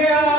Yeah.